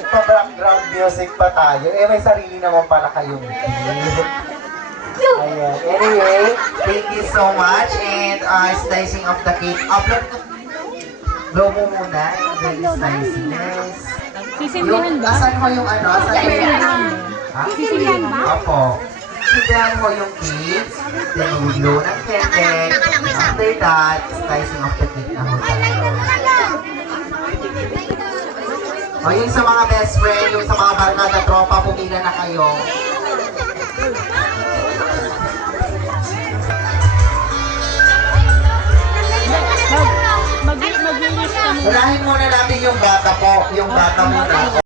magpa-background music pa tayo. Eh, may sarili naman pala kayong gift. Ayan. Anyway, thank you so much. And slicing of the cake. Upload ko. Blow mo muna. And then slicing. Yes. Sisimbihan ba? Asan mo yung ano? Asan mo yung... Ha? Sisimbihan ba? Opo. Sisimbihan mo yung cake. Then we blow ng candle. After that, slicing of the cake na ho tayo. O yun sa mga best friend, yung sa mga barkada tropa, pumila na kayo. Mag-linis ka muna. Unahin muna natin yung bata po. Yung bata muna. O